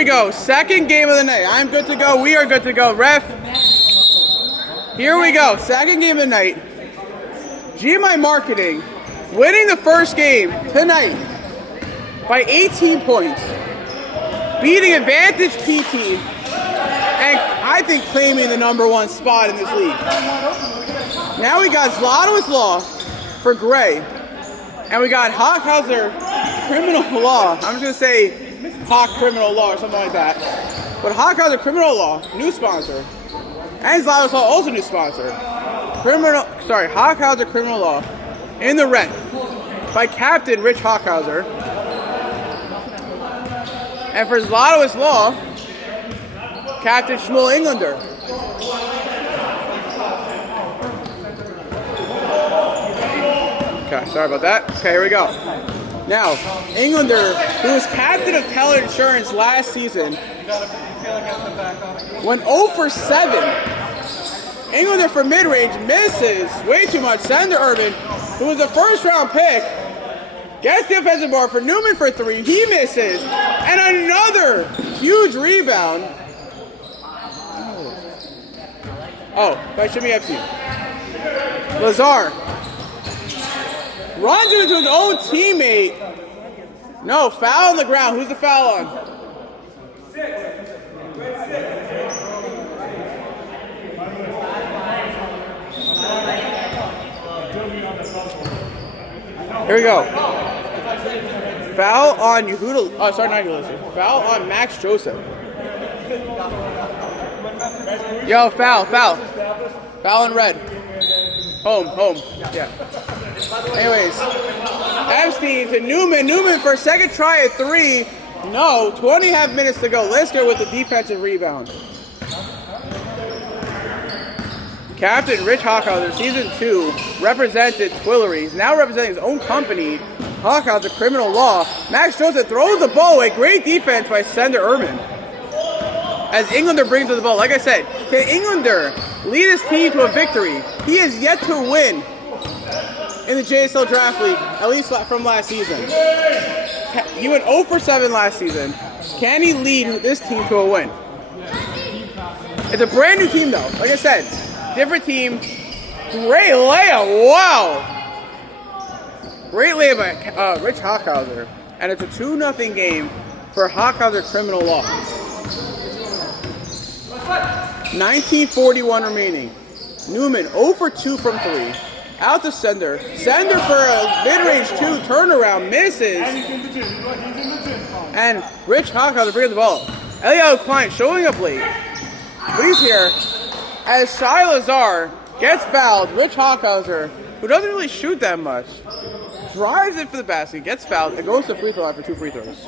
we go. Second game of the night. I'm good to go. We are good to go. Ref. Here we go. Second game of the night. GMI Marketing winning the first game tonight by 18 points. Beating Advantage PT. And I think claiming the #1 spot in this league. Now we got Zlotowitz Law for Gray. And we got Hochhauser Criminal Law. I'm just going to say Hawk Criminal Law or something like that. But Hochhauser Criminal Law, new sponsor. And Zlotowitz Law, also new sponsor. Hochhauser Criminal Law in the red by Captain Rich Hochhauser. And for Zlotowitz Law, Captain Shmuel Englander. Okay, sorry about that. Okay, here we go. Now, Englander, who was captain of Teller Insurance last season, went 0 for 7. Englander for mid-range misses way too much. Sender Urban, who was a first-round pick, gets the offensive board for Newman for 3. He misses. And another huge rebound. Oh, that should be FC. Lazar runs into his own teammate. No, foul on the ground. Who's the foul on? Here we go. Foul on Yehuda. Oh, sorry, not Yehuda. Foul on Max Joseph. Yo, foul. Foul in red. Home. Yeah. Anyways, Epstein to Newman. Newman for a second try at 3. No, 20.5 minutes to go. Lisker with the defensive rebound. Captain Rich Hochhauser, Season 2, represented Twillery. He's now representing his own company, Hochhauser Criminal Law. Max Joseph throws the ball away. Great defense by Sender Urban. As Englander brings to the ball. Like I said, can Englander lead his team to a victory? He is yet to win in the JSL Draft League, at least from last season. He went 0 for 7 last season. Can he lead this team to a win? It's a brand new team though. Like I said, different team. Great layup. Wow. Great layup by Rich Hochhauser. And it's a 2-0 game for Hochhauser Criminal Law. 19:41 remaining. Newman 0 for 2 from 3. Out to Sender. Sender for a mid-range 2 turnaround. Misses. And Rich Hochhauser brings the ball. Elio Klein showing up late. But he's here. As Shai Lazar gets fouled, Rich Hochhauser, who doesn't really shoot that much, drives it for the basket, gets fouled, and goes to free throw line for 2 free throws.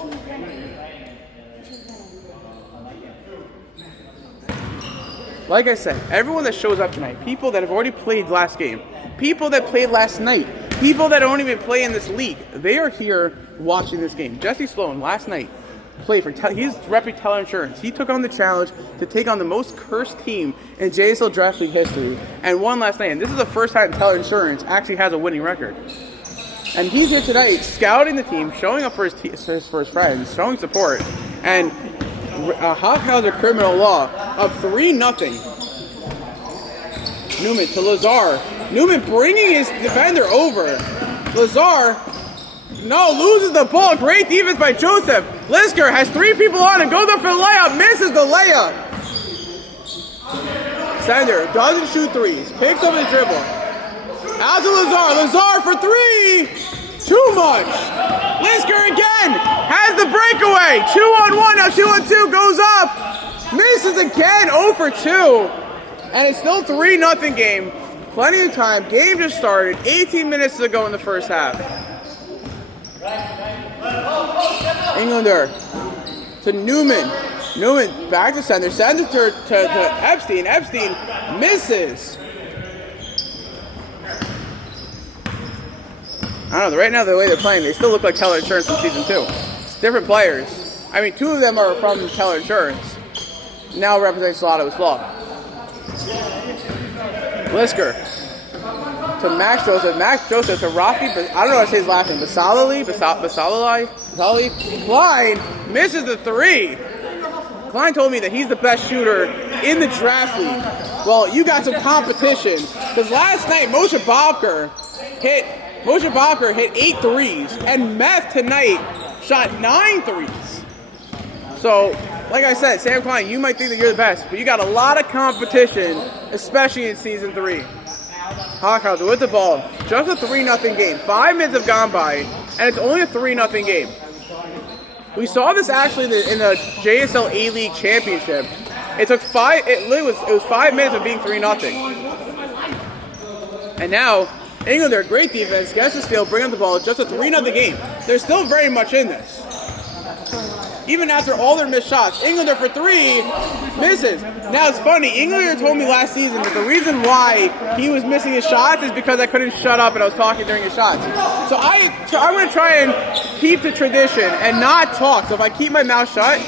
Like I said, everyone that shows up tonight, people that have already played last game, people that played last night, people that don't even play in this league, they are here watching this game. Jesse Sloan last night played for he's repping Teller Insurance. He took on the challenge to take on the most cursed team in JSL Draft League history and won last night. And this is the first time Teller Insurance actually has a winning record. And he's here tonight scouting the team, showing up for his friends, showing support. And Hochhauser Criminal Law up 3-0. Newman to Lazar. Newman bringing his defender over. Lazar, loses the ball. Great defense by Joseph. Lisker has 3 people on him. Goes up for the layup. Misses the layup. Sender doesn't shoot threes. Picks up his dribble. Out to Lazar. Lazar for 3. Too much. Lisker again has the breakaway. 2-on-1. Now 2-on-2 goes up. Misses again. 0 for 2. And it's still 3-0 game. Plenty of time. Game just started. 18 minutes to go in the first half. Englander to Newman. Newman back to Sender. Sender to Epstein. Epstein misses. I don't know. Right now, the way they're playing, they still look like Teller Insurance from Season 2. It's different players. I mean, 2 of them are from Teller Insurance. Now represents Zlotowitz Law. Lisker to Max Joseph. Max Joseph to Rafi. I don't know how to say his last name. Basalali. Klein misses the 3. Klein told me that he's the best shooter in the draft league. Well, you got some competition. Because last night, Moshe Bobker hit 8 threes. And Meth tonight shot 9 threes. So, like I said, Sam Klein, you might think that you're the best. But you got a lot of competition, especially in Season 3. Hochhauser with the ball. Just a 3-0 game. 5 minutes have gone by, and it's only a 3-0 game. We saw this actually in the JSL A-League Championship. It was 5 minutes of being 3-0. And now, England, they're great defense, gets the steal, bring up the ball, just a 3-0 game. They're still very much in this. Even after all their missed shots, Englander for 3 misses. Now it's funny, Englander told me last season that the reason why he was missing his shots is because I couldn't shut up and I was talking during his shots. So I'm going to try and keep the tradition and not talk. So if I keep my mouth shut,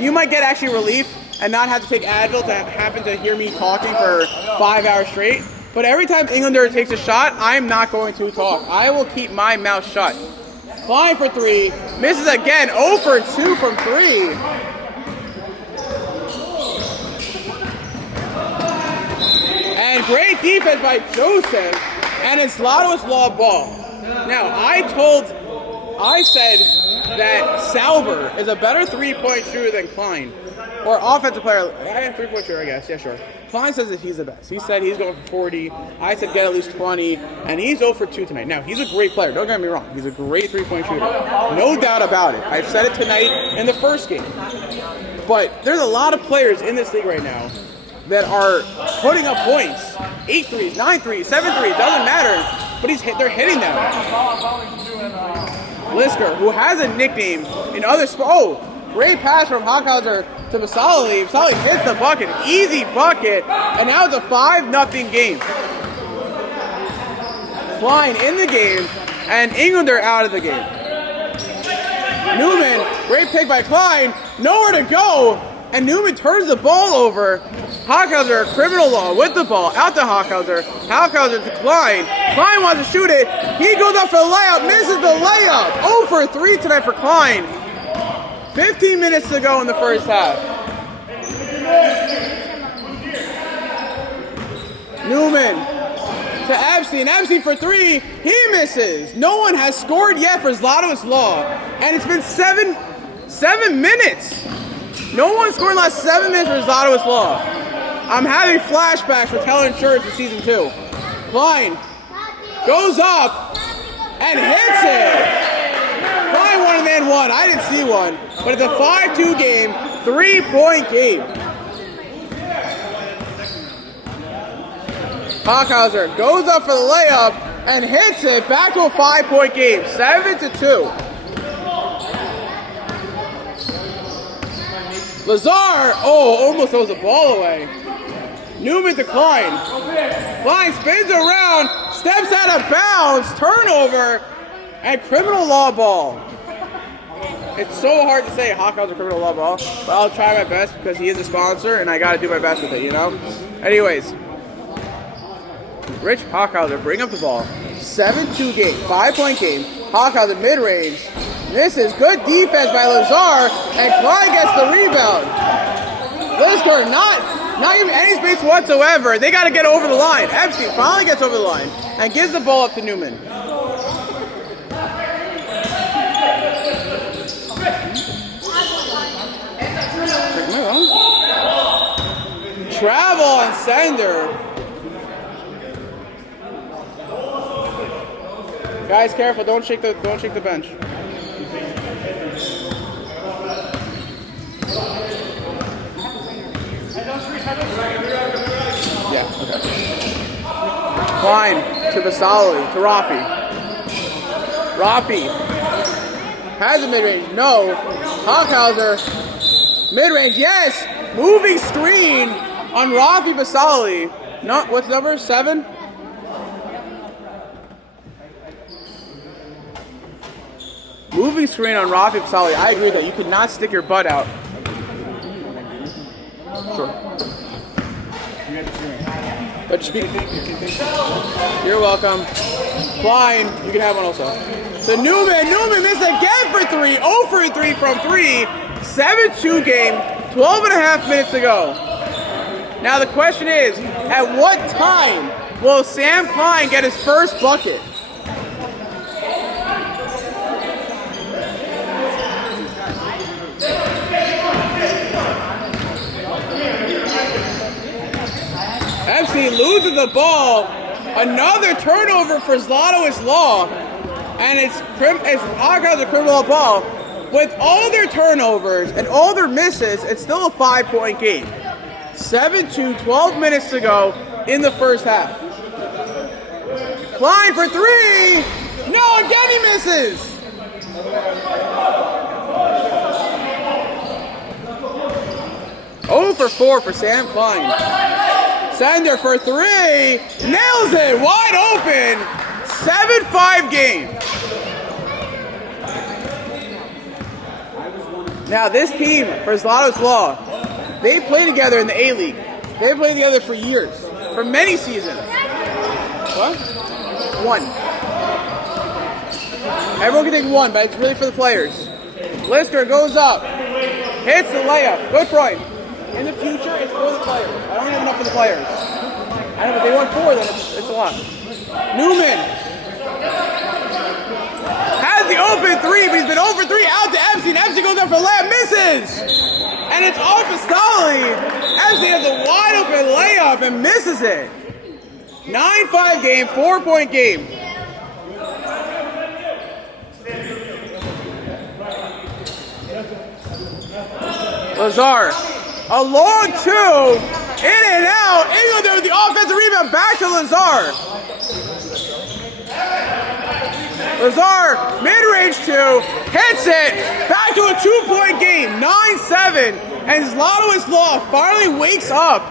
you might get actually relief and not have to take Advil to happen to hear me talking for 5 hours straight. But every time Englander takes a shot, I'm not going to talk. I will keep my mouth shut. Klein for 3, misses again, 0 for 2 from 3. And great defense by Joseph, and it's Zlotowitz law ball. Now, I said that Sauber is a better 3-point shooter than Klein. Or offensive player, 3-point shooter, I guess, yeah, sure. Klein says that he's the best. He said he's going for 40. I said get at least 20, and he's 0 for 2 tonight. Now, he's a great player. Don't get me wrong. He's a great 3-point shooter. No doubt about it. I've said it tonight in the first game. But there's a lot of players in this league right now that are putting up points. 8 threes, 9 threes, 7 threes, doesn't matter. But they're hitting them. Lisker, who has a nickname in other sports. Oh, great pass from Hochhauser to Vasali. Vasali hits the bucket. Easy bucket. And now it's a 5-0 game. Klein in the game. And Englander out of the game. Newman, great pick by Klein. Nowhere to go. And Newman turns the ball over. Hochhauser, criminal law with the ball. Out to Hochhauser. Hochhauser to Klein. Klein wants to shoot it. He goes up for the layup. Misses the layup. 0 for 3 tonight for Klein. 15 minutes to go in the first half. Newman to Epstein. Epstein for 3. He misses. No one has scored yet for Zlotowitz law. And it's been 7 minutes. No one scored in the last 7 minutes for Zlotowitz law. I'm having flashbacks for Teller Insurance for Season 2. Klein goes up and hits it. Klein won and then won. I didn't see one. But it's a 5-2 game, 3-point game. Hochhauser goes up for the layup and hits it. Back to a 5-point game, 7-2. Lazar, almost throws the ball away. Newman to Klein. Klein spins around, steps out of bounds, turnover, and criminal law ball. It's so hard to say Hochhauser criminal law ball, but I'll try my best because he is a sponsor and I got to do my best with it, you know? Anyways, Rich Hochhauser bring up the ball. 7-2 game, 5-point game. Hochhauser mid-range. Misses. Good defense by Lazar, and Klein gets the rebound. Lisker not giving any space whatsoever. They got to get over the line. Epstein finally gets over the line and gives the ball up to Newman. Travel on Sender. Guys, careful! Don't shake the bench. Yeah. Okay. Klein to Vasali to Rafi. Rafi has a mid-range. No. Hochhauser mid-range. Yes. Moving screen on Rafi Vasali. Not what's number 7? Moving screen on Rafi Vasali. I agree that you could not stick your butt out. Sure. But speak. You're welcome. Klein, you can have one also. So Newman missed again for 3. 0 for 3 from 3. 7-2 game, 12 and a half minutes to go. Now the question is, at what time will Sam Klein get his first bucket? FC loses the ball. Another turnover for Zlotowitz Law. And it's Hochhauser criminal ball. With all their turnovers and all their misses, it's still a 5-point game. 7-2, 12 minutes to go in the first half. Klein for three. No, again he misses. Oh for 4 for Sam Klein. Sender for three. Nails it. Wide open. 7-5 game. Now this team for Zlotowitz Law, they play together in the A-League. They played together for years, for many seasons. What? 1. Everyone can take 1, but it's really for the players. Lister goes up, hits the layup. Good point. In the future, it's for the players. I don't have enough for the players. I know, but they want 4, then it's a lot. Newman has the open 3, but he's been over 3 out to MC, and MC goes up for layup, misses! And it's off of Solly. MC has a wide open layup and misses it. 9-5 game, 4-point game. Lazar, a long 2, in and out. Englander with the offensive rebound, back to Lazar. Lazar, mid-range 2, hits it, back to a 2-point game, 9-7, and Zlotowitz Law finally wakes up,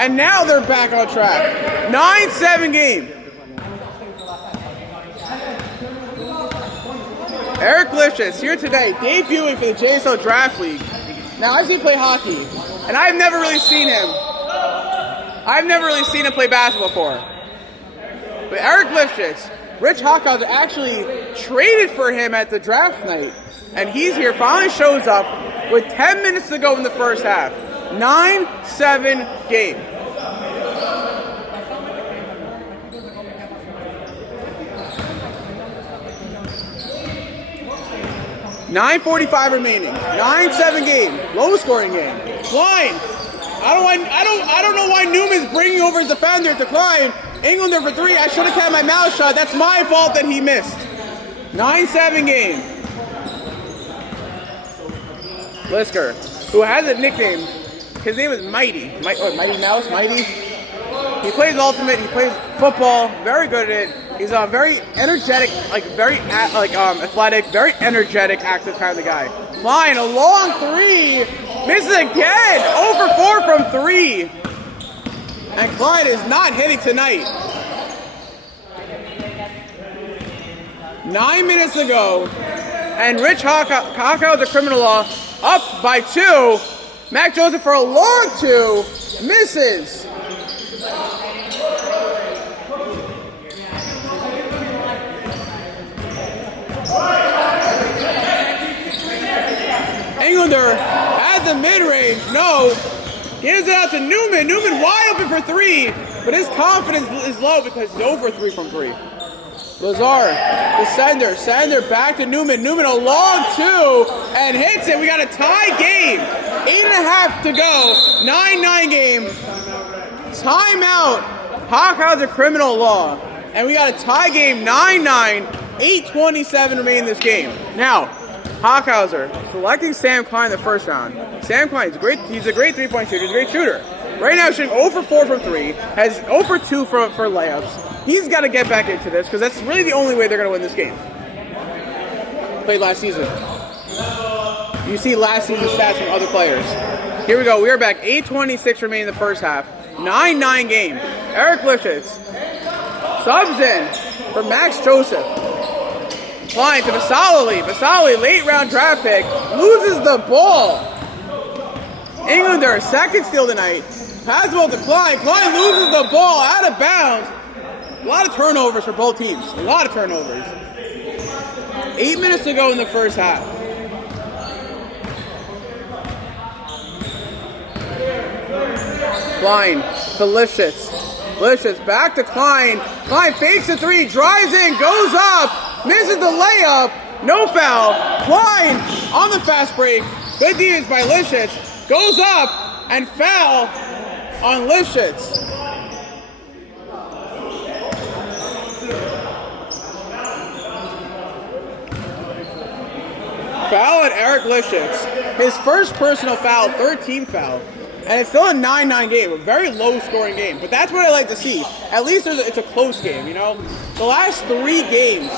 and now they're back on track. 9-7 game. Eric Lifshitz here today, debuting for the JSL Draft League. Now, I've seen him play hockey, and I've never really seen him. Play basketball before. But Eric Lifshitz, Rich Hochhauser actually traded for him at the draft night. And he's here, finally shows up with 10 minutes to go in the first half. 9-7 game. $9:45 remaining. 9-7 game. Low scoring game. Klein. I don't know why Newman's bringing over his defender to Klein. Englander for 3. I should have kept my mouth shut. That's my fault that he missed. 9-7 game. Lisker, who has a nickname. His name is Mighty. Mighty Mouse? Mighty? He plays Ultimate. He plays football. Very good at it. He's a very energetic, athletic, very energetic, active kind of guy. Klein, a long 3. Misses again. 0 for 4 from 3. And Klein is not hitting tonight. 9 minutes to go. And Rich Hochhauser criminal law up by 2. Mac Joseph for a long 2. Misses. Englander at the mid-range. No. Gives it out to Newman. Newman wide open for 3. But his confidence is low because he's over 3 from 3. Lazar, the sender. Sender back to Newman. Newman a long 2 and hits it. We got a tie game. 8.5 to go. 9-9 game. Timeout. Hochhauser criminal law. And we got a tie game. 9-9. 8:27 remain in this game. Now, Hochhauser selecting Sam Klein in the first round. Sam Klein is great. He's a great 3-point shooter. He's a great shooter. Right now, shooting 0 for 4 from 3. Has 0 for 2 for layups. He's got to get back into this because that's really the only way they're going to win this game. Played last season. You see last season's stats from other players. Here we go. We are back. 8:26 remain in the first half. 9-9 game. Eric Lifshitz subs in for Max Joseph. Klein to Vasali. Vasali, late round draft pick, loses the ball. Englander, second steal tonight. Pass the ball to Klein. Klein loses the ball out of bounds. A lot of turnovers for both teams. A lot of turnovers. 8 minutes to go in the first half. Klein to Lifshitz. Lifshitz back to Klein. Klein fakes the three, drives in, goes up, misses the layup. No foul. Klein on the fast break. Good defense by Lifshitz. Goes up and foul on Lifshitz. Foul on Eric Lifshitz. His first personal foul, third team foul. And it's still a 9-9 game, a very low-scoring game. But that's what I like to see. At least it's a close game, you know? The last 3 games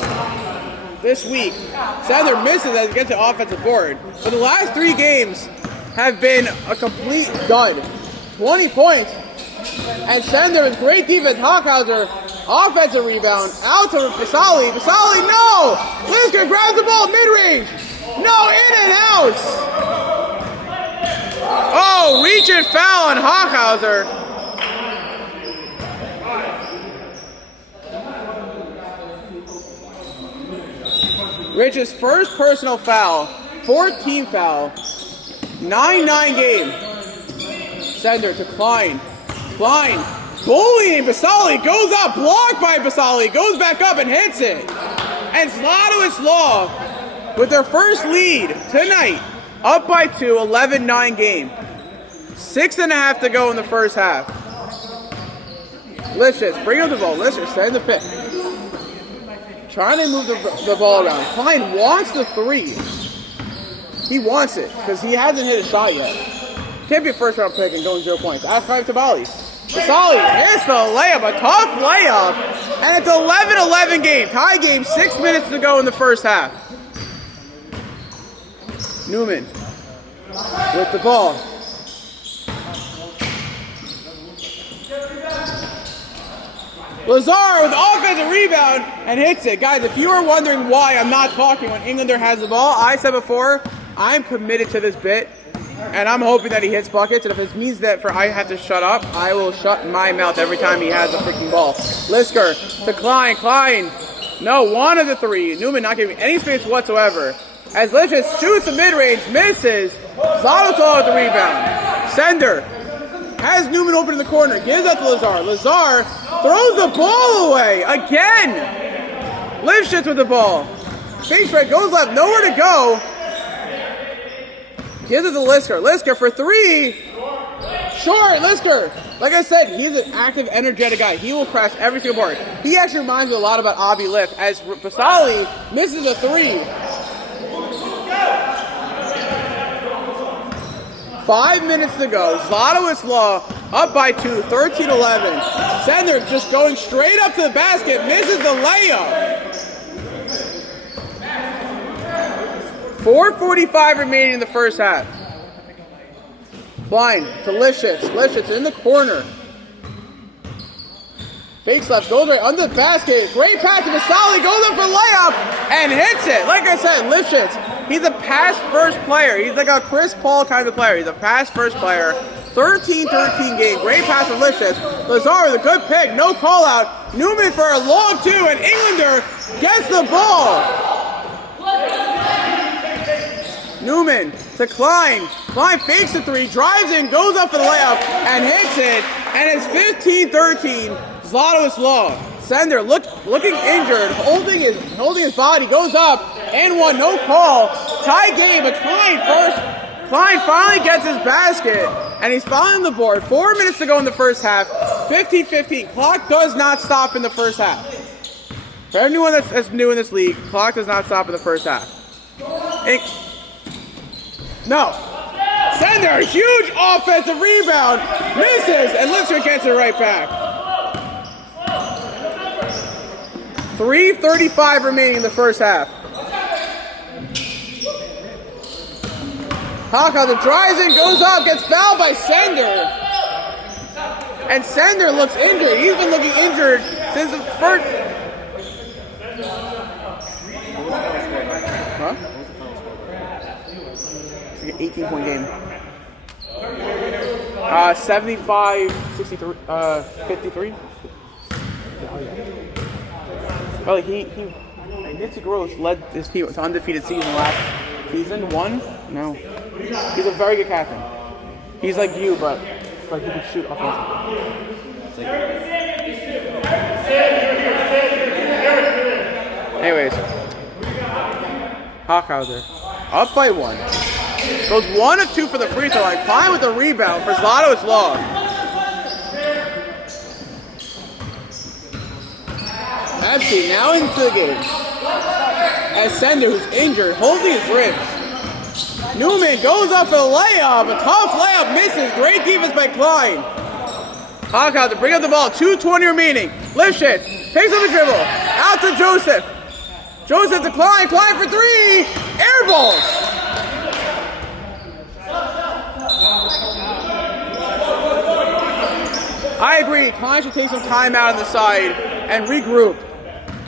this week, Sender misses as it gets the offensive board. But the last 3 games have been a complete dud. 20 points. And Sender with great defense. Hochhauser, offensive rebound. Out to Basali. Basali, no! Lisker grabs the ball mid-range. No, in and out! Oh, reach and foul on Hochhauser. Rich's first personal foul, 14 foul, 9-9 game. Sender to Klein. Klein, bullying Basali, goes up, blocked by Basali, goes back up and hits it. And Zlotowitz Law with their first lead tonight. Up by 2, 11-9 game. 6.5 to go in the first half. Lifshitz, bring up the ball. Lifshitz, stay in the pit. Trying to move the ball around. Klein wants the 3. He wants it because he hasn't hit a shot yet. Can't be a first round pick and going 0 points. Ask 5 to Bali. Basali missed the layup, a tough layup. And it's 11-11 game. Tie game, 6 minutes to go in the first half. Newman with the ball. Lazar with the offensive rebound and hits it. Guys, if you are wondering why I'm not talking when Englander has the ball, I said before, I'm committed to this bit. And I'm hoping that he hits buckets. And if it means that I have to shut up, I will shut my mouth every time he has a freaking ball. Lisker to Klein. Klein, no, 1 of the 3. Newman not giving any space whatsoever. As Lifshitz shoots the mid-range, misses. Zlotowitz with the rebound. Sender has Newman open in the corner, gives up to Lazar. Lazar throws the ball away again. Lifshitz with the ball. Face break goes left, nowhere to go. Gives it to Lisker. Lisker for 3. Short, Lisker. Like I said, he's an active, energetic guy. He will crash every single board. He actually reminds me a lot about Avi Lift, as Basali misses a 3. 5 minutes to go. Zlotowitz Law up by 2, 13-11. Sender just going straight up to the basket, misses the layup. 4:45 remaining in the first half. Klein to Lifshitz. Lifshitz in the corner. Fakes left, goes right under the basket. Great pass to Basali, goes up for layup and hits it. Like I said, Lifshitz, he's a pass-first player. He's like a Chris Paul kind of player. He's a pass-first player. 13-13 game. Great pass from Lifshitz. Lazar with a good pick, no call-out. Newman for a long 2, and Englander gets the ball. Newman to Klein. Klein fakes the 3, drives in, goes up for the layup, and hits it. And it's 15-13. Zlotowitz Law. Sender looking injured, holding his body, goes up, and 1, no call. Tie game, but Klein first. Klein finally gets his basket, and he's finally on the board. 4 minutes to go in the first half. 15-15. Clock does not stop in the first half. For anyone that's new in this league, clock does not stop in the first half. No. Sender, huge offensive rebound, misses, and Lister gets it right back. 3:35 remaining in the first half. Hochhauser drives in, goes up, gets fouled by Sender. And Sender looks injured. He's been looking injured since the first... Huh? It's like an 18-point game. 75-63, 53. Well, Nitsi Gross led his team to undefeated season last season. 1? No. He's a very good captain. He's like you, but like he can shoot offensively. Anyways, Hochhauser up by 1. Goes 1 of 2 for the free throw line. Klein with the rebound for Zlotowitz Law. Epstein now into the game. As Sender, who's injured, holding his ribs. Newman goes up for a layup. A tough layup misses. Great defense by Klein. Hochhauser bring up the ball. 2:20 remaining. Lifshitz takes up the dribble. Out to Joseph. Joseph to Klein. Klein for 3. Air balls. I agree. Klein should take some time out on the side and regroup.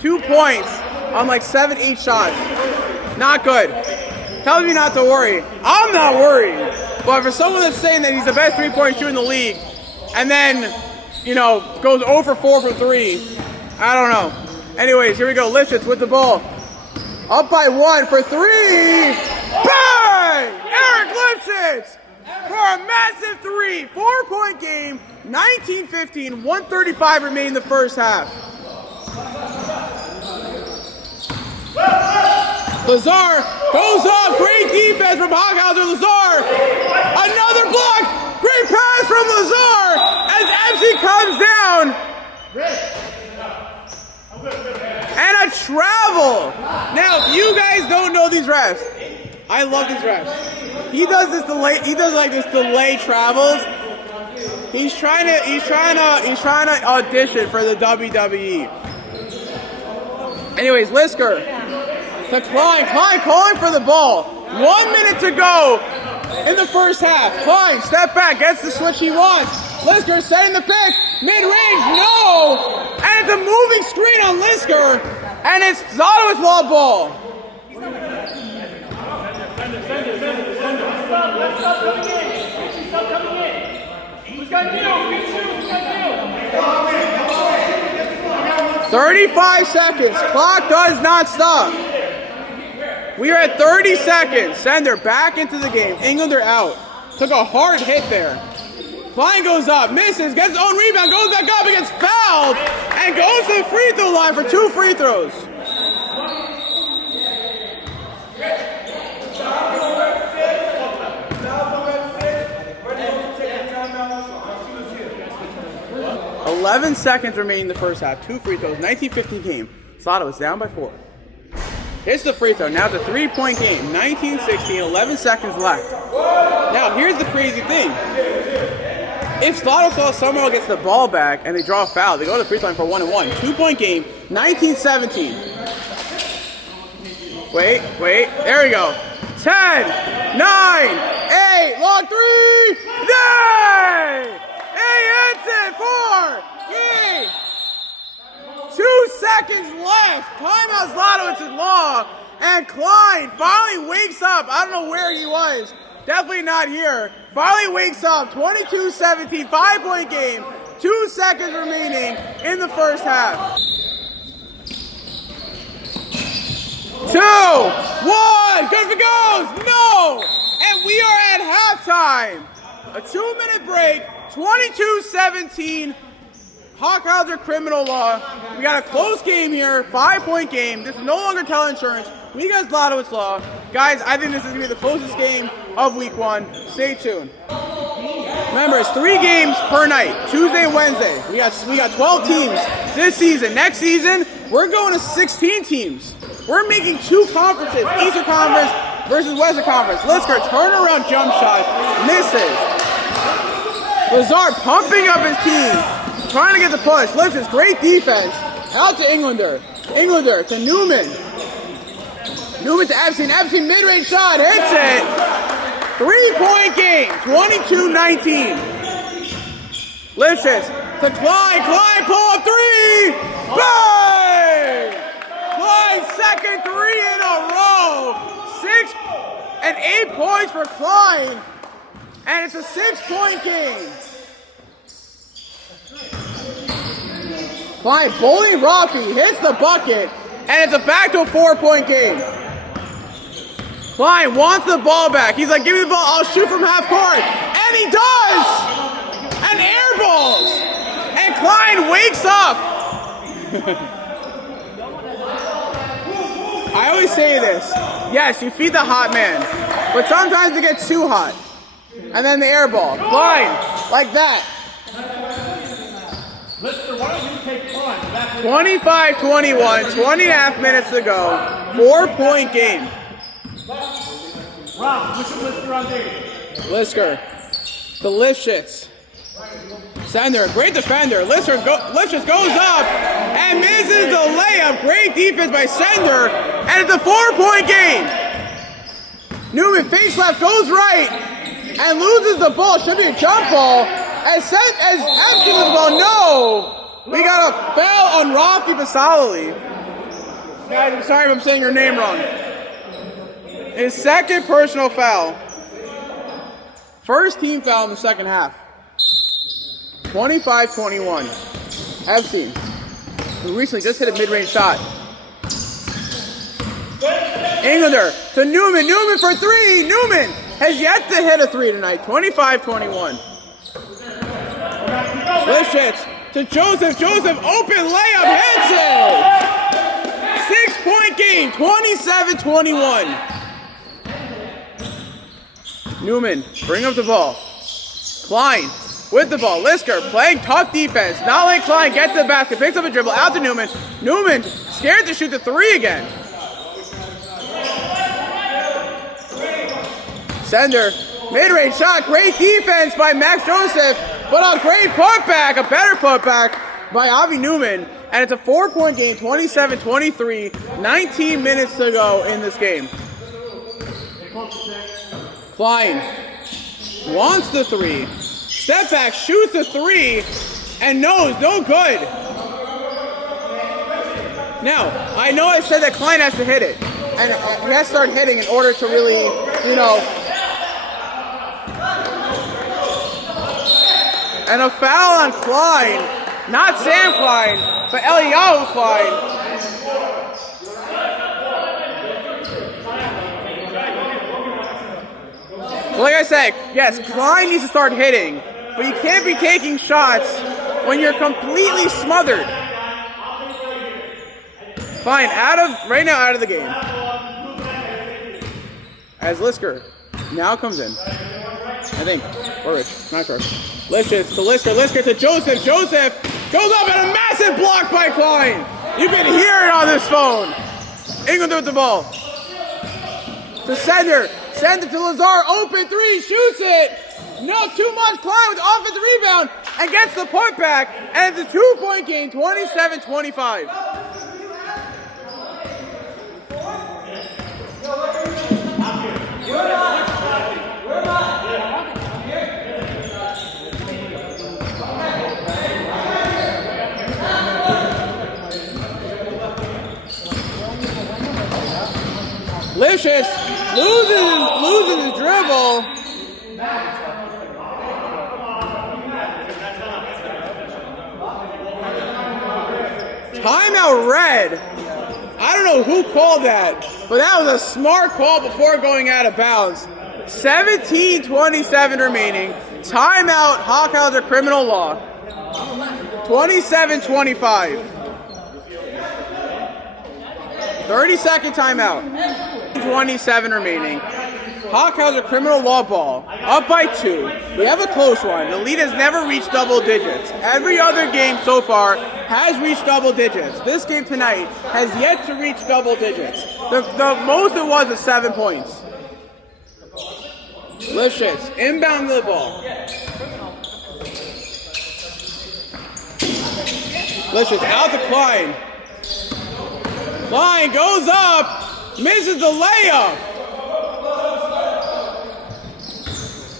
2 points on like 7-8 shots. Not good. Tells me not to worry. I'm not worried. But for someone that's saying that he's the best three-point shooter in the league and then, you know, goes 0 for 4 from 3, I don't know. Anyways, here we go. Lifshitz with the ball. Up by 1 for 3. Bang! Eric Lifshitz for a massive 3. 4-point game. 19-15. 1:35 remaining in the first half. Lazar goes up. Great defense from Hochhauser. Lazar. Another block. Great pass from Lazar as MC comes down. And a travel. Now, if you guys don't know these refs, I love these refs. He does this delay. He does like this delay travels. He's trying to audition for the WWE. Anyways, Lisker to Klein. Klein calling for the ball. 1 minute to go in the first half. Klein, step back, gets the switch he wants. Lisker setting the pick. Mid-range, no! And it's a moving screen on Lisker. And it's Zlotowitz Law ball. Stop coming in. Who's got deal? 35 seconds. Clock does not stop. We are at 30 seconds. Sender back into the game. Englander out. Took a hard hit there. Klein goes up, misses, gets his own rebound, goes back up, and gets fouled, and goes to the free throw line for 2 free throws. $11 seconds remaining in the first half. 2 free throws. 19-15 game. Zlotowitz down by 4. Hits the free throw. Now it's a 3-point game. 19-16. 11 seconds left. Now here's the crazy thing. If Zlotowitz somehow gets the ball back and they draw a foul, they go to the free throw line for 1-1. 2-point game. 19-17. Wait. There we go. 10, 9, 8. Long 3. Yay! He hits it. 4, 3. 2 seconds left. Timeout Zlotowitz's Law. And Klein finally wakes up. I don't know where he was. Definitely not here. Finally wakes up. 22-17. 5-point game. 2 seconds remaining in the first half. 2, 1. Good for goes. No. And we are at halftime. A 2-minute break. 22-17. Hochhauser Criminal Law. We got a close game here. 5-point game. This is no longer teleinsurance. We got Zlotowitz Law. Guys, I think this is going to be the closest game of week 1. Stay tuned. Remember, it's 3 games per night. Tuesday and Wednesday. We got 12 teams this season. Next season, we're going to 16 teams. We're making 2 conferences. Eastern Conference versus Western Conference. Lisker, turnaround jump shot. Misses. Lazar pumping up his team. Trying to get the push. Lifts great defense. Out to Englander. Englander to Newman. Newman to Epstein. Epstein mid-range shot. Hits it. 3-point game. 22-19. Lifts to Klein. Klein pull up 3. Bang! Klein's second 3 in a row. 6 and 8 points for Klein. And it's a 6-point game. Klein bowling Rocky, hits the bucket, and it's a back to a 4-point game. Klein wants the ball back. He's like, give me the ball, I'll shoot from half court. And he does! wakes up. I always say this. Yes, you feed the hot man, but sometimes it gets too hot. And then the air ball. Klein, like that. 25-21, 20 and a half minutes to go. 4-point game. Lisker. Delicious. Sender, great defender. Lifshitz goes up and misses the layup. Great defense by Sender, and it's a 4-point game. Newman face left, goes right, and loses the ball. Should be a jump ball. As Epstein with the ball, no! We got a foul on Rafi Basalali. Guys, I'm sorry if I'm saying your name wrong. His second personal foul. First team foul in the second half. 25-21. Epstein, who recently just hit a mid-range shot. Englander to Newman. Newman for three. Newman has yet to hit a three tonight. 25-21. Lifshitz to Joseph. Joseph, open layup, hits it! 6-point game, 27-21. Newman, bring up the ball. Klein with the ball. Lisker playing tough defense. Not letting Klein get to the basket. Picks up a dribble out to Newman. Newman scared to shoot the three again. Sender, mid-range shot. Great defense by Max Joseph, but a great putback, a better putback by Avi Newman. And it's a 4-point game, 27-23, 19 minutes to go in this game. Klein wants the three. Step back, shoots the three, and no good. Now, I know I said that Klein has to hit it, and he has to start hitting in order to really, and a foul on Klein, not Sam Klein, but Eliyahu Klein. Like I said, yes, Klein needs to start hitting, but you can't be taking shots when you're completely smothered. Fine, right now out of the game. As Lisker now comes in, I think, or Rich, not sure. Lifshitz to Lisker, Lisker to Joseph. Joseph goes up and a massive block by Klein. You can hear it on this phone. Englander with the ball. To Sender. Sender to Lazar. Open three. Shoots it. No, too much. Klein with the offensive rebound and gets the putback. And it's a 2-point game, 27-25. Lifshitz loses his dribble. Timeout red. I don't know who called that, but that was a smart call before going out of bounds. 17:27 remaining. Timeout, Hochhauser criminal law. 27-25. 30-second timeout. 27 remaining. Hochhauser criminal law ball. Up by 2. We have a close one. The lead has never reached double digits. Every other game so far has reached double digits. This game tonight has yet to reach double digits. The most it was 7 points. Lifshitz inbound the ball. Lifshitz out to Klein. Klein goes up, misses the layup.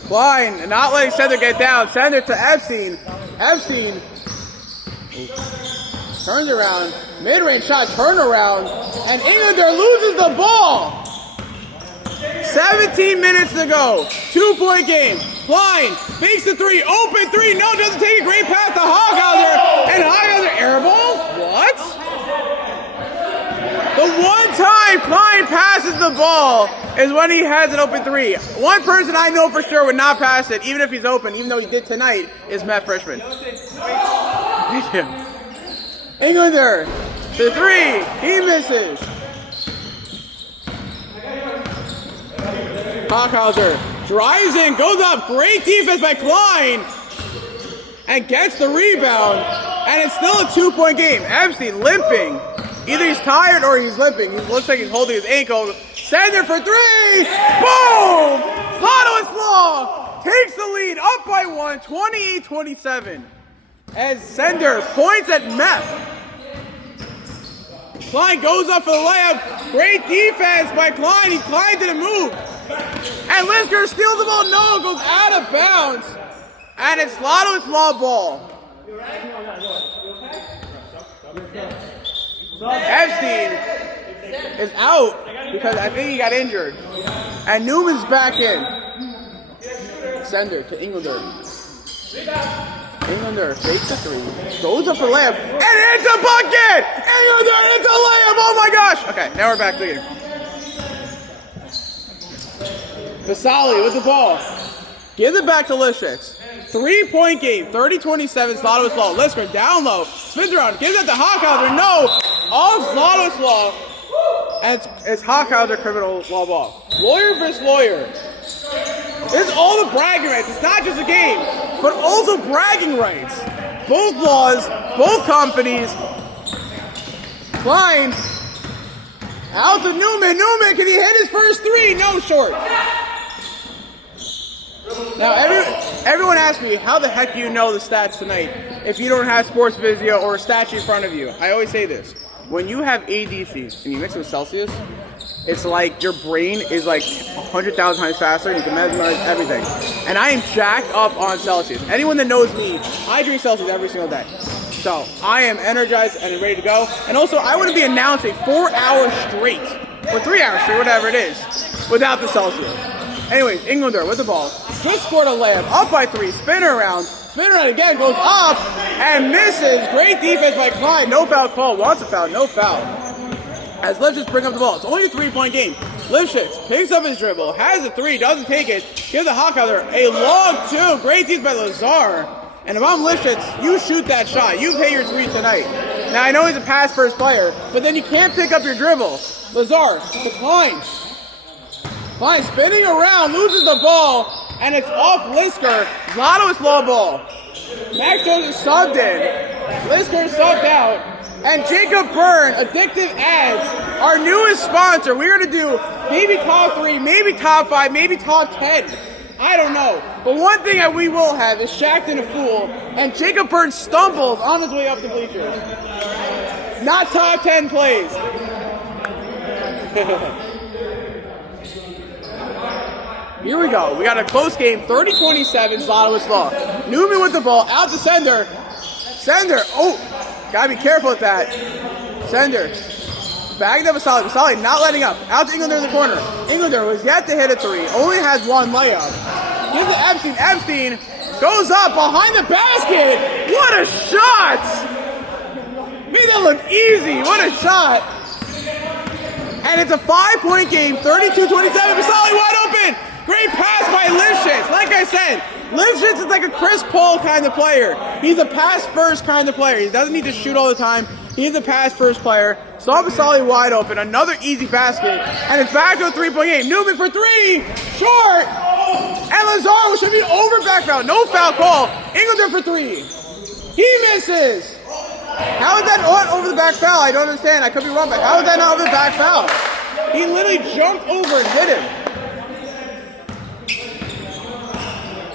Klein not letting Sender get down. Sender to Epstein. Epstein turns around, mid-range shot, turnaround, and Englander loses the ball. 17 minutes to go. 2-point game. Klein fakes the three, open three, no, doesn't take a great pass to Hochhauser, and Hochhauser airball? What? The one time Klein passes the ball is when he has an open three. One person I know for sure would not pass it, even if he's open, even though he did tonight, is Matt Frischman. Yeah. Englander to 3. He misses. Hochhauser drives in, goes up. Great defense by Klein. And gets the rebound. And it's still a 2-point game. Epstein limping. Either he's tired or he's limping. He looks like he's holding his ankle. Sender for 3. Boom! Zlotowitz Law takes the lead up by 1, 28-27. As Sender points at Meth. Klein goes up for the layup. Great defense by Klein. Klein didn't move. And Lisker steals the ball. No, it goes out of bounds. And it's Zlotowitz Law ball. Epstein is out because I think he got injured. And Newman's back in. Sender to Englander. Englander fakes the 3. Goes up for layup. And it's a bucket! Englander, it's a layup! Oh my gosh! Okay, now we're back to the game. Vasali with the ball. Gives it back to Lishitz. 3-point game, 30-27, Zlotowitz Law. Lisker down low, spins around, gives it to Hochhauser. No! Off Zlotowitz Law. And it's Hochhauser criminal law ball. Lawyer versus lawyer. This is all the bragging rights. It's not just a game, but also bragging rights. Both laws, both companies. Klein. Out to Newman. Newman, can he hit his first 3? No, short. Now, everyone asks me, how the heck do you know the stats tonight if you don't have Sports Visio or a stat sheet in front of you? I always say this. When you have ADCs and you mix it with Celsius, it's like your brain is like 100,000 times faster and you can memorize everything. And I am jacked up on Celsius. Anyone that knows me, I drink Celsius every single day. So, I am energized and ready to go. And also, I wouldn't be announcing 4 hours straight, or 3 hours straight, whatever it is, without the Celsius. Anyways, Englander with the ball. Just scored a layup. Up by 3. Spin around. Spin around again. Goes up and misses. Great defense by Klein. No foul call. Wants a foul. No foul. As Lifshitz bring up the ball. It's only a 3-point game. Lifshitz picks up his dribble. Has a 3. Doesn't take it. Gives a Hochhauser a long 2. Great defense by Lazar. And if I'm Lifshitz, you shoot that shot. You've hit your 3 tonight. Now, I know he's a pass-first player, but then you can't pick up your dribble. Lazar to Klein. Klein spinning around, loses the ball, and it's off Lisker. Zlotowitz Law ball. Max Jones is subbed in. Lisker is subbed out. And Jacob Byrne, Addictive Ads, our newest sponsor. We're going to do maybe top 3, maybe top 5, maybe top 10. I don't know. But one thing that we will have is Shaqtin' a Fool, and Jacob Byrne stumbles on his way up the bleachers. Not top 10 plays. Here we go. We got a close game, 30-27, Zlotowitz Law. Newman with the ball, out to Sender. Sender, oh, gotta be careful with that. Sender, bagged up Vasali. Vasali not letting up. Out to Englander in the corner. Englander was yet to hit a 3, only has 1 layup. Gives it to Epstein. Epstein goes up behind the basket. What a shot! Made that look easy. What a shot. And it's a 5-point game, 32-27. Vasali wide open. Great pass by Lifshitz. Like I said, Lifshitz is like a Chris Paul kind of player. He's a pass-first kind of player. He doesn't need to shoot all the time. He's a pass-first player. Saw Vasali wide open. Another easy basket. And it's back to a 3-point game. Newman for 3. Short. And Lazaro should be over back foul. No foul call. Englander for 3. He misses. How is that not over the back foul? I don't understand. I could be wrong, but how is that not over the back foul? He literally jumped over and hit him.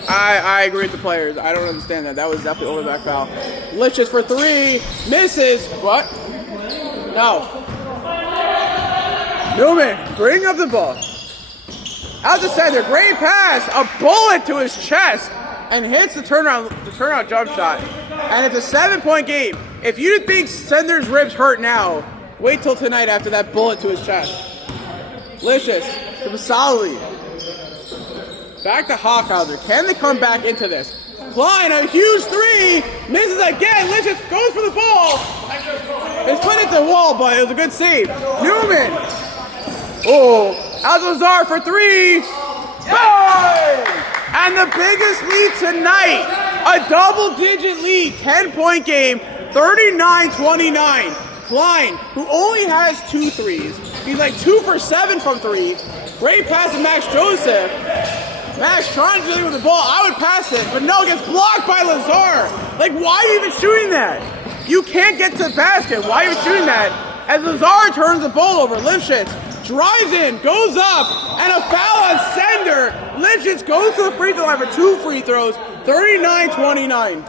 I agree with the players. I don't understand that. That was definitely over the back foul. Lifshitz for 3. Misses. What? No. Newman, bring up the ball. Out to Sender. Great pass. A bullet to his chest. And hits the turnaround jump shot. And it's a 7-point game. If you think Sender's ribs hurt now, wait till tonight after that bullet to his chest. Lifshitz to Vasali. Back to Hochhauser. Can they come back into this? Klein, a huge 3. Misses again. Lifshitz goes for the ball. It's put it to the wall, but it was a good save. Newman. Oh, Lazar for 3. Bang! And the biggest lead tonight. A double-digit lead. 10-point game. 39-29. Klein, who only has 2 threes. He's like 2 for 7 from 3. Great pass to Max Joseph. Max trying to do with the ball. I would pass it, but no, it gets blocked by Lazar. Like, why are you even shooting that? You can't get to the basket. Why are you shooting that? As Lazar turns the ball over, Lifshitz drives in, goes up, and a foul on Sender. Lifshitz goes to the free throw line for 2 free throws, 39-29.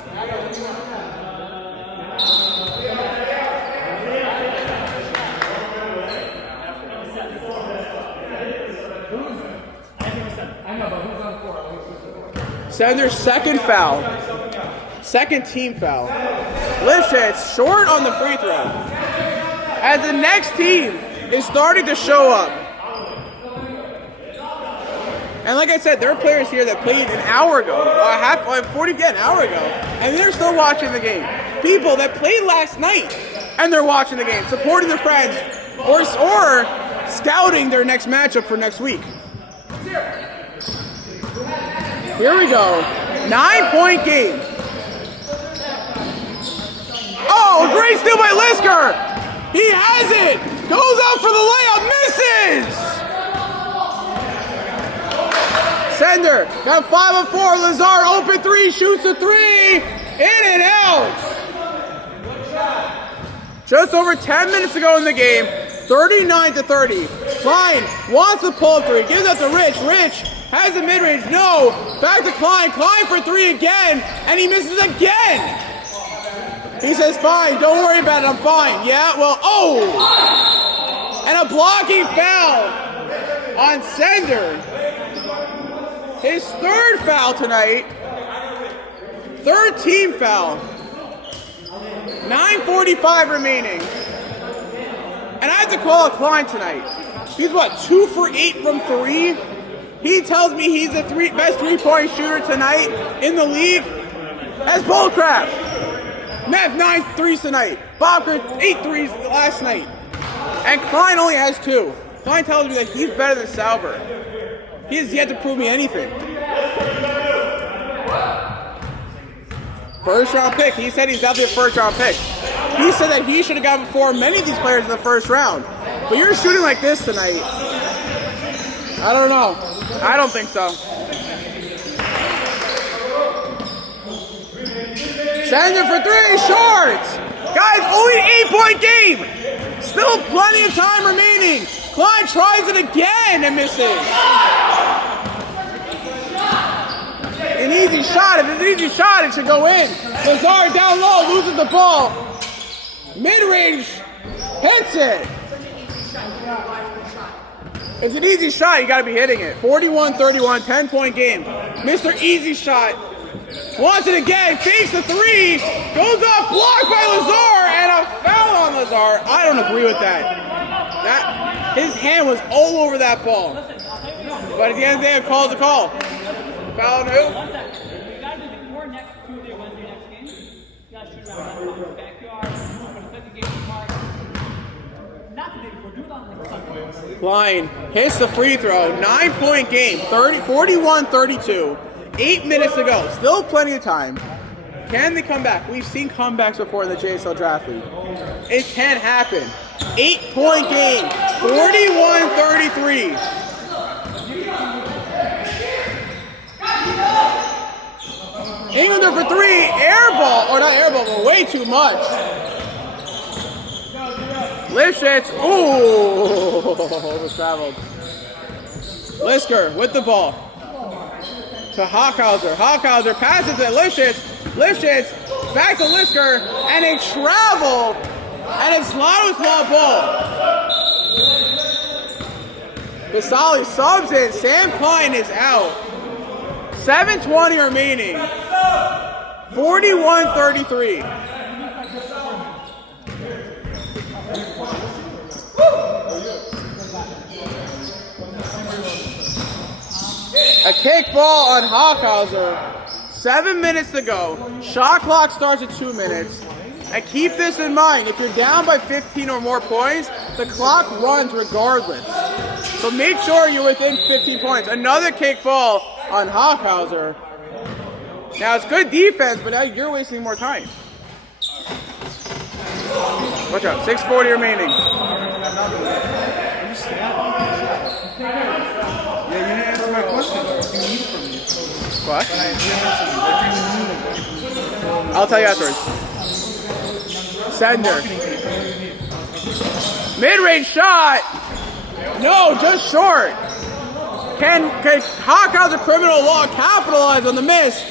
Sender's second foul. Second team foul. Lifshitz short on the free throw. As the next team is starting to show up. And like I said, there are players here that played an hour ago, an hour ago, and they're still watching the game. People that played last night, and they're watching the game, supporting their friends, or scouting their next matchup for next week. Here we go. 9-point game. Oh, great steal by Lisker. He has it. Goes up for the layup. Misses. Sender got 5 of 4. Lazar open 3. Shoots a 3. In and out. Just over 10 minutes to go in the game. 39-30. Klein wants to pull 3. Gives out to Rich. Rich has the mid-range, no. Back to Klein. Klein for 3 again, and he misses again. He says, fine, don't worry about it, I'm fine. Yeah, well, oh! And a blocking foul on Sender. His 3rd foul tonight. 3rd team foul. 9:45 remaining. And I have to call a Klein tonight. He's what, 2 for 8 from 3? He tells me he's the best 3-point shooter tonight in the league. That's bullcrap. Meth 9 threes tonight. Bobker 8 threes last night. And Klein only has 2. Klein tells me that he's better than Sauber. He has yet to prove me anything. 1st round pick. He said he's definitely a 1st round pick. He said that he should have gotten before many of these players in the 1st round. But you're shooting like this tonight. I don't know. I don't think so. Sender for 3, short! Guys, only 8-point game! Still plenty of time remaining. Klein tries it again and misses. An easy shot. If it's an easy shot, it should go in. Lazar down low, loses the ball. Mid-range, hits it. It's an easy shot, you gotta be hitting it. 41-31, 10-point game. Mr. Easy Shot wants it again, fakes the 3, goes up, blocked by Lazar, and a foul on Lazar. I don't agree with that. His hand was all over that ball. But at the end of the day, a call is a call. Foul on who? Klein hits the free throw. 9-point game. 41-32. 8 minutes to go. Still plenty of time. Can they come back? We've seen comebacks before in the JSL Draft League. It can happen. 8-point game. 41-33. Englander for 3. Air ball. Or not air ball, but way too much. Lifshitz, ooh, over-traveled. Lisker with the ball. To Hochhauser. Hochhauser passes to Lifshitz. Lifshitz back to Lisker, and a travel, and it's Zlotowitz ball. Vasali subs in. Sam Klein is out. 7:20 remaining. 41-33. A kick ball on Hochhauser. 7 minutes to go. Shot clock starts at 2 minutes. And keep this in mind, if you're down by 15 or more points, the clock runs regardless. So make sure you're within 15 points. Another kick ball on Hochhauser. Now it's good defense, but now you're wasting more time. Watch out, 6:40 remaining. Yeah, you didn't answer my question. What do you need from me? What? But I didn't answer you. What do you need? I'll tell you afterwards. Sender. Mid-range shot. No, just short. Can Hochhauser Criminal Law capitalize on the miss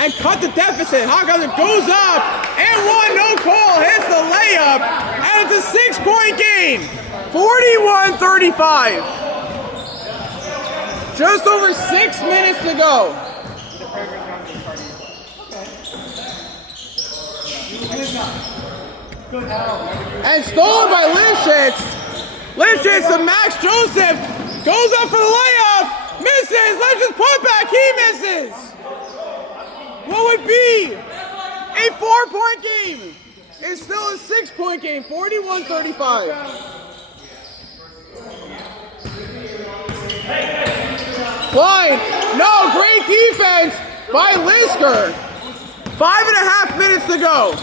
and cut the deficit? Hochhauser goes up and one, no call, hits the layup, and it's a 6-point game. 41-35. Just over 6 minutes to go. And stolen by Lifshitz. Lifshitz to Max Joseph. Goes up for the layup. Misses. Lifshitz put back. He misses. What would be a 4-point game? It's still a 6-point game. 41-35. Klein. No, great defense by Lisker. 5.5 minutes to go.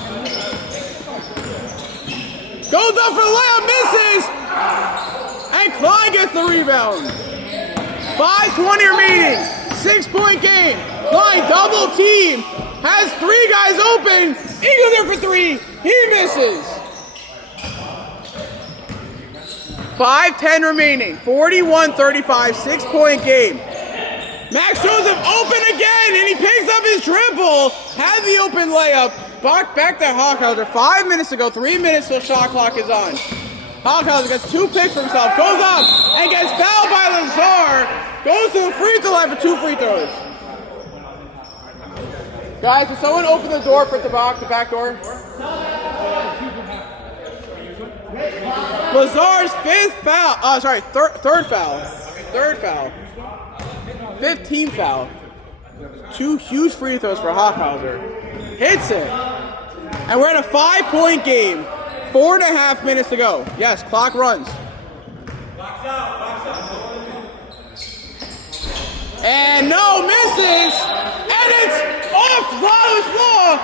Goes up for the layup, misses, and Klein gets the rebound. 5:20 remaining, 6-point game. Klein double team, has 3 guys open. Eagles there for 3, he misses. 5:10 remaining, 41-35, 6-point game. Max Joseph open again, and he picks up his dribble, has the open layup. Back to Hochhauser. 5 minutes to go. 3 minutes till shot clock is on. Hochhauser gets 2 picks for himself. Goes up and gets fouled by Lazar. Goes to the free throw line for 2 free throws. Guys, can someone open the door for the back door? Lazar's 5th foul. Oh, sorry, third foul. 15th foul. 2 huge free throws for Hochhauser. Hits it. And we're in a 5-point game. 4.5 minutes to go. Yes, clock runs. And no, misses. And it's off Zlotowitz law.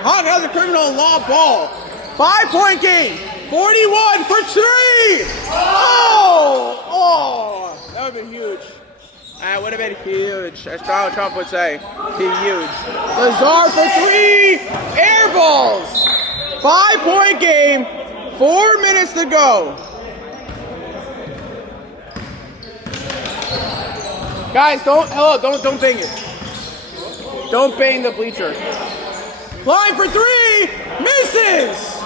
Hochhauser criminal law ball. 5-point game. 41 for 3. Oh, that would have been huge. That would have been huge, as Donald Trump would say. Huge. Lazar for 3. Air balls. 5-point game. 4 minutes to go. Guys, don't bang it. Don't bang the bleacher. Klein for 3. Misses.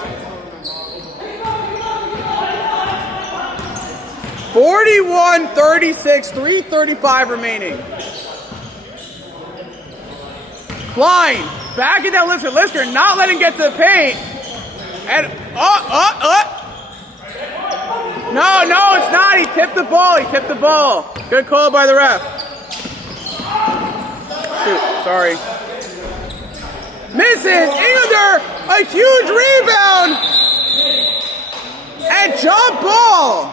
41-36, 3:35 remaining. Klein, back in that Lisker. Lisker not letting get to the paint. And, No, it's not. He tipped the ball. Good call by the ref. Shoot, sorry. Misses. Englander, a huge rebound. And jump ball.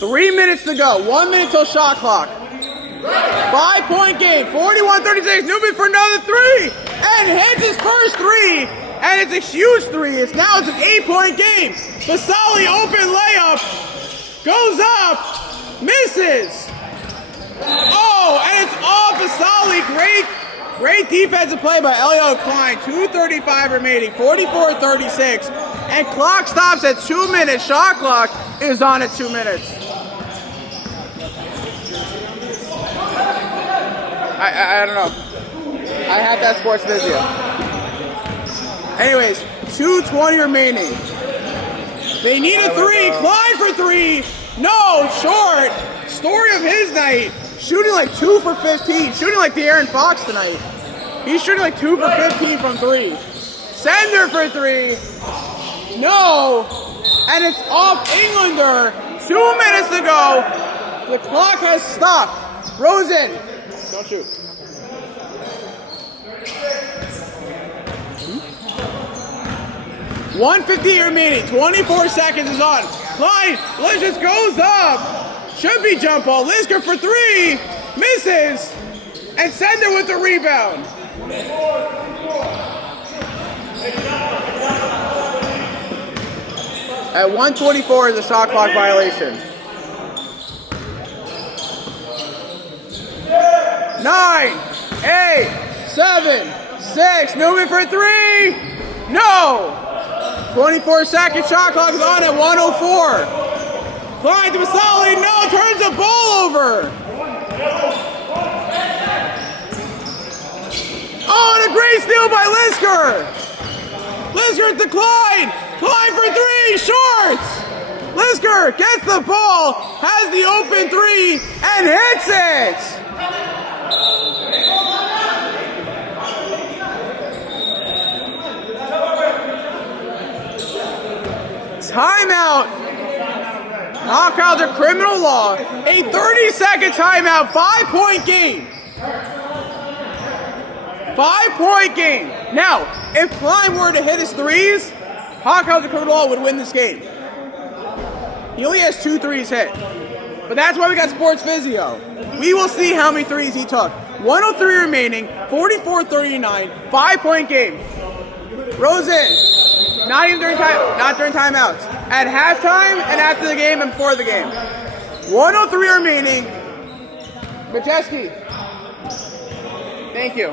Three minutes to go. 1 minute till shot clock. 5-point game. 41-36. Newman for another 3. And hits his first 3. And it's a huge 3. It's an 8-point game. Vasali open layup. Goes up. Misses. Oh, and it's off Vasali. Great defensive play by Elio Klein. 2:35 remaining. 44-36. And clock stops at 2 minutes. Shot clock is on at 2 minutes. I don't know. I had that sports video. Anyways, 2:20 remaining. They need a 3. Klein for 3. No, short. Story of his night. Shooting like 2 for 15. Shooting like the Aaron Fox tonight. He's shooting like 2 for 15 from 3. Sender for 3. No. And it's off Englander. 2 minutes to go. The clock has stopped. Rosen. Don't shoot. $1:50 remaining. 24 seconds is on. Klein, just goes up. Should be jump ball. Lisker for three. Misses. And Sender with the rebound. At 1:24 is a shot clock violation. 9, 8, 7, 6. Newman for three. No. 24-second shot clock is on at 1:04. Klein to Masali. No. Turns the ball over. Oh, and a great steal by Lisker. Lisker to Klein. Klein for three. Shorts. Lisker gets the ball, has the open three, and hits it. Timeout. Hochhauser criminal law. A 30-second timeout. 5-point game. 5-point game. Now, if Klein were to hit his threes, Hochhauser criminal law would win this game. He only has 2 threes hit. But that's why we got sports physio. We will see how many threes he took. 103 remaining, 44-39, 5-point game. Rosen, not during timeouts. At halftime and after the game and before the game. 103 remaining. Majeski. Thank you.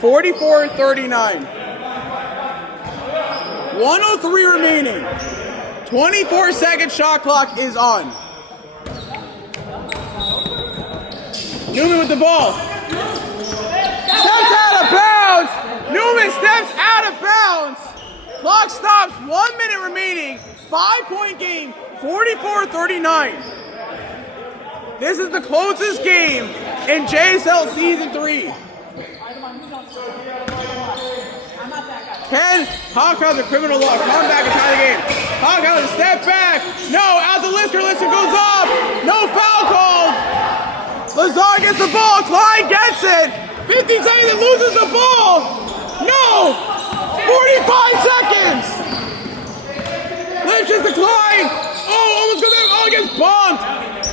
44-39. 103 remaining. 24-second shot clock is on. Newman with the ball. Steps out of bounds. Newman steps out of bounds. Clock stops. 1 minute remaining. 5-point game. 44-39. This is the closest game in JSL Season 3. Can Hochhauser criminal law come back and tie the game? Hochhauser step back. No, out to Lisker. Lisker goes up. No foul called. Lazar gets the ball. Klein gets it. 15 seconds and loses the ball. No. 45 seconds. Lifts to Klein. Oh, almost goes in. Oh, it gets bumped.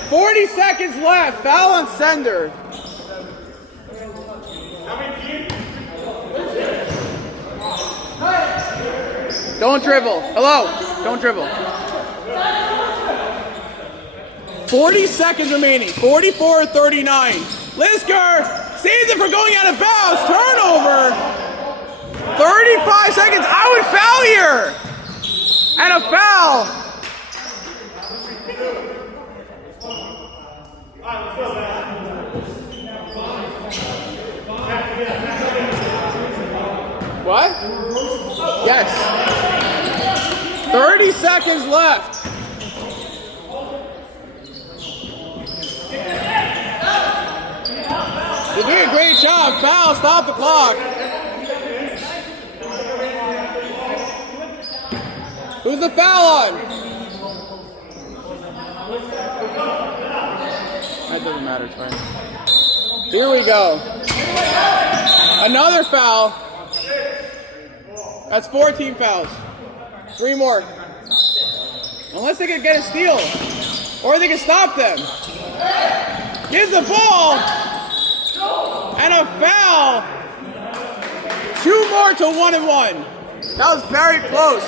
40 seconds left. Foul on Sender. Don't dribble. Hello. Don't dribble. 40 seconds remaining. 44-39. Lisker sees it for going out of bounds. Turnover. 35 seconds. I would foul here. And a foul. What? Yes. 30 seconds left. You did a great job. Foul. Stop the clock. Who's the foul on? That doesn't matter. It's fine. Here we go. Another foul. That's 14 fouls. 3 more. Unless they can get a steal. Or they can stop them. Gives the ball. And a foul. 2 more to 1-1. That was very close.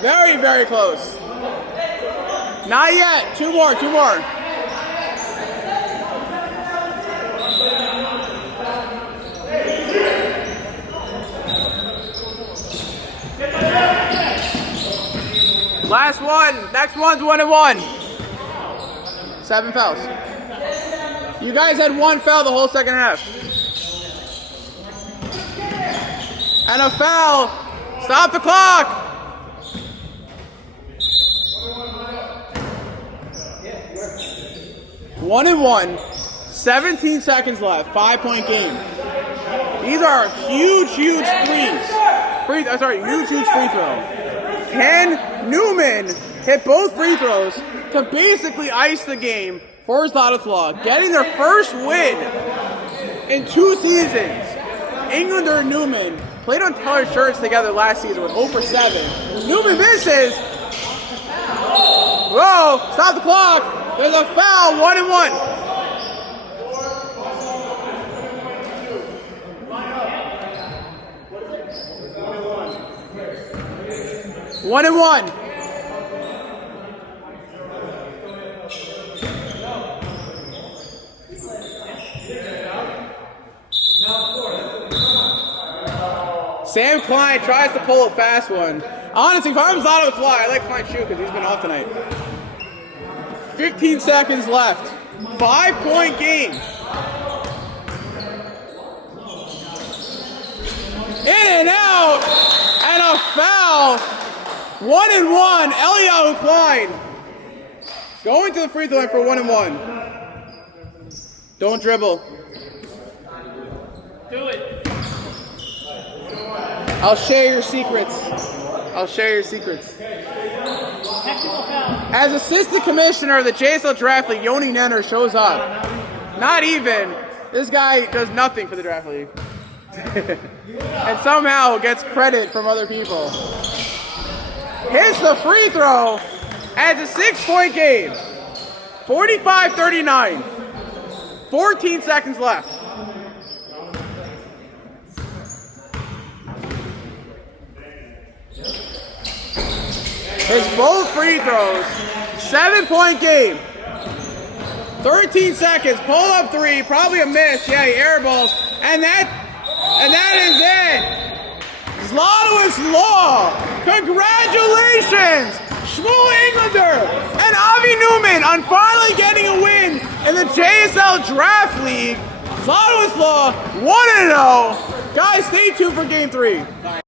Very, very close. Not yet. 2 more. 2 more. Last one. Next one's 1-1. 7 fouls. You guys had 1 foul the whole second half. And a foul. Stop the clock. 1-1. 17 seconds left. 5-point game. These are huge, huge threes. Huge free throw. Can Newman hit both free throws to basically ice the game for Zlotowitz, getting their first win in 2 seasons. Englander and Newman played on colored shirts together last season with 0 for 7. Newman misses. Whoa, stop the clock. There's a foul, 1-1. 1-1. Sam Klein tries to pull a fast one. Honestly, if I'm Zlotowitz, I like Klein shoot because he's been off tonight. 15 seconds left. 5-point game. In and out, and a foul. 1-1. Eliyahu Klein going to the free throw line for 1-1. Don't dribble. Do it. I'll share your secrets. I'll share your secrets. As assistant commissioner of the JSL Draft League, Yoni Nenner shows up. Not even. This guy does nothing for the Draft League. And somehow gets credit from other people. Hits the free throw as a 6-point game. 45-39. 14 seconds left. Hits both free throws. 7-point game. 13 seconds. Pull up three. Probably a miss. Yeah, he airballs. And that is it. Zlotowitz Law. Congratulations, Shmuel Englander and Avi Newman on finally getting a win in the JSL Draft League. Zlotowitz Law 1-0. Guys, stay tuned for Game 3.